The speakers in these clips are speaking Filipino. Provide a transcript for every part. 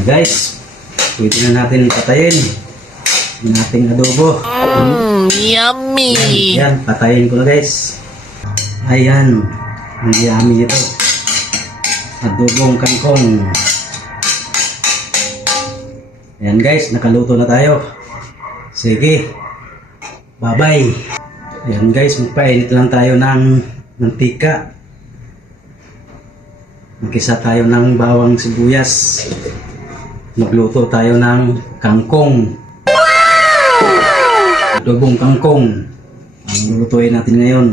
Guys, pwede na natin patayin yung ating adobo. Yummy! Ayan, patayin ko na guys. Ayan, ang yummy ito. Adobong kangkong. Ayan guys, nakaluto na tayo. Sige, bye-bye. Ayan guys, magpainit lang tayo ng mantika. Magkisa tayo ng bawang sibuyas. Magluto tayo ng kangkong. Adobong kangkong. Ang lulutuin natin ngayon.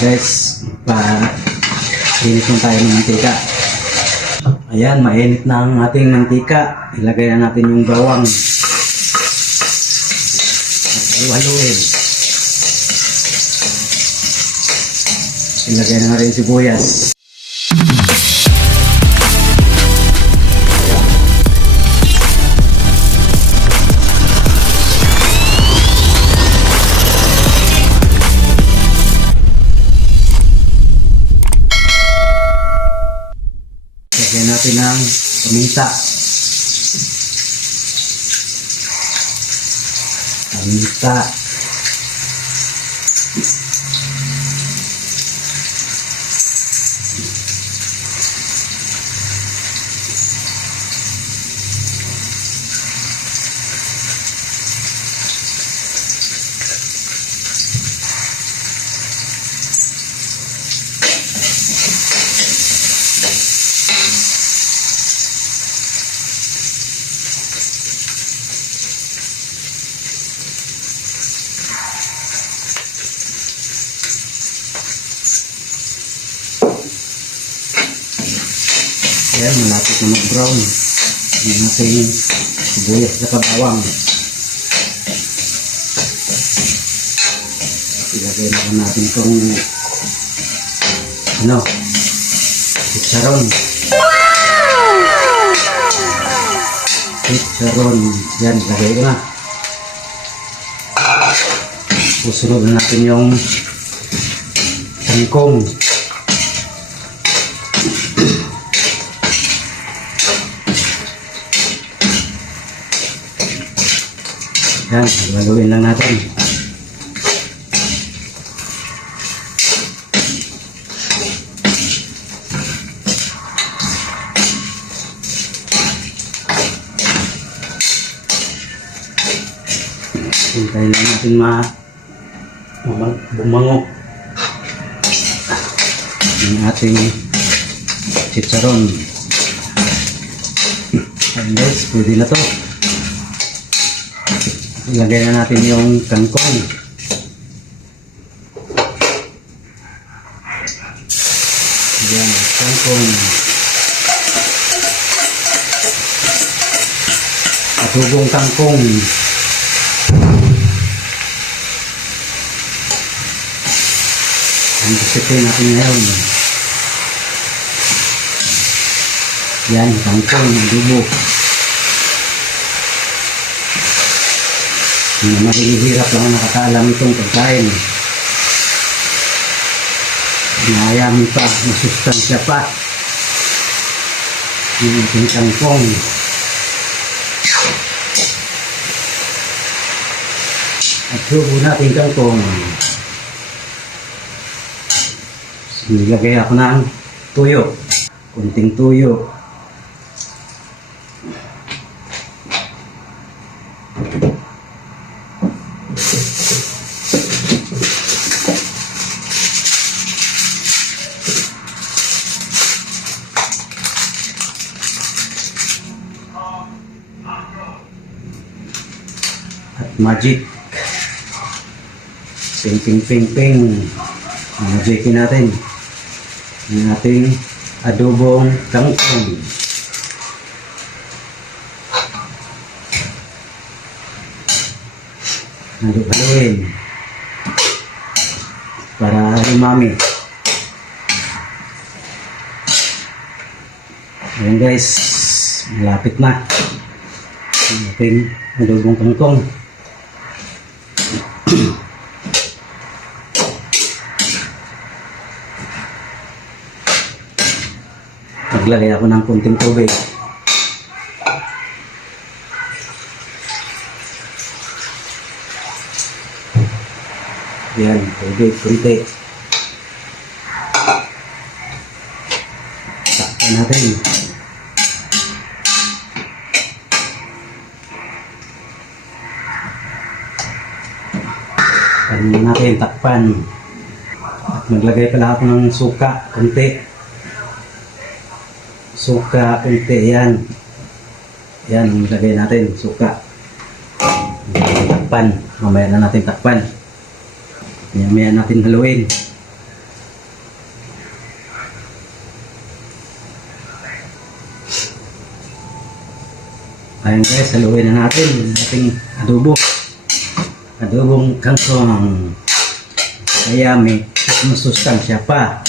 Guys, pa-init lang tayo ng mantika. Ayan, mainit na ang ating mantika. Ilagay na natin yung bawang. Haluin. Ilagay na rin sibuyas. Lagyan natin ng paminta. Paminta. Ayan, malapit na mag-brown. Ayan natin sibuyas at bawang. Ilagay na natin itong chicharon. Chicharon. Yan, ilagay ko na. Susunod na natin yung kangkong. Yan, haluin lang natin. Hintayin lang natin bumango yung ating chicharon. Ayan guys, pwede na to. Ilagay na natin yung kangkong. Ayan, kangkong. Adobong kangkong. Ang resepin natin ngayon. Yan, kangkong, adobo. Mahihirap lang nakakaalam itong pagkain. Mayami pa, masustansya pa. Yung ating kangkong. At subo natin kangkong. Nilagay ako ng tuyo. Kunting tuyo. At magic. Ping-ping-ping-ping. Magic natin. Ang ating adobong kangkong. Haluin para umami. Ayan guys, malapit na ang ating adobong kangkong. Naglagay ako ng kunting tubig. Yan, tubig, kunti. Takpan natin. Takpan natin, takpan. At maglagay pala ako ng suka, kunti. Suka, kunti, yan. Yan, maglagay natin, suka. Takpan, mamaya na natin takpan. Maya natin haluin. Ayan guys, haluin na natin yung ating adobo. Adobong kangkong. Kaya may masustansya pa.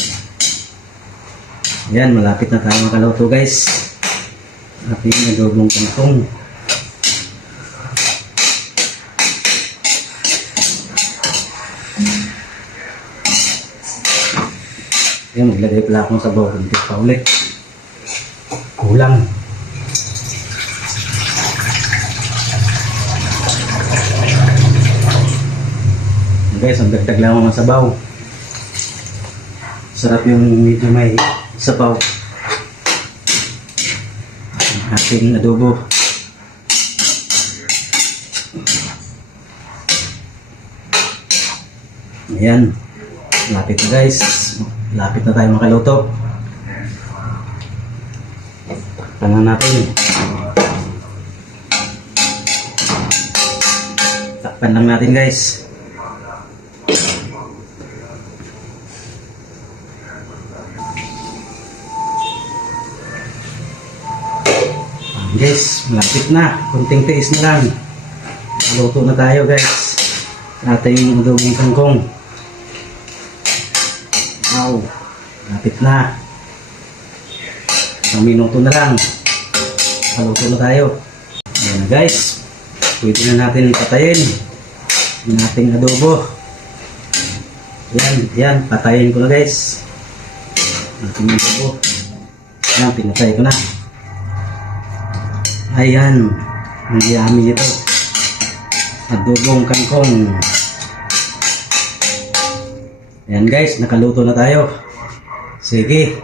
Ayan, malapit na tayo makaluto guys. Ating adobong kangkong. Ayan, maglagay pala akong sabaw. Kunti pa ulit. Kulang. Guys, ang dagdag lang ang sabaw. Sarap yung medyo may sabaw. Ang ating adobo. Ayan. Lapit na guys. Lapit na tayo makaluto. Takpan na natin. Takpan lang natin guys. Guys, malapit na. Kunting tiis na lang. Maluto na tayo guys. Ating adobong kangkong. Wow. Malapit na. Isang minuto na lang. Maluto na tayo. Ayan na guys. Pwede na natin patayin yung ating adobo. Yan. Patayin ko na guys. Ating adobo. Yan, pinatay ko na. Ayan, ang yummy nito. Adobong kangkong. Ayan guys, nakaluto na tayo. Sige,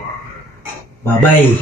bye-bye.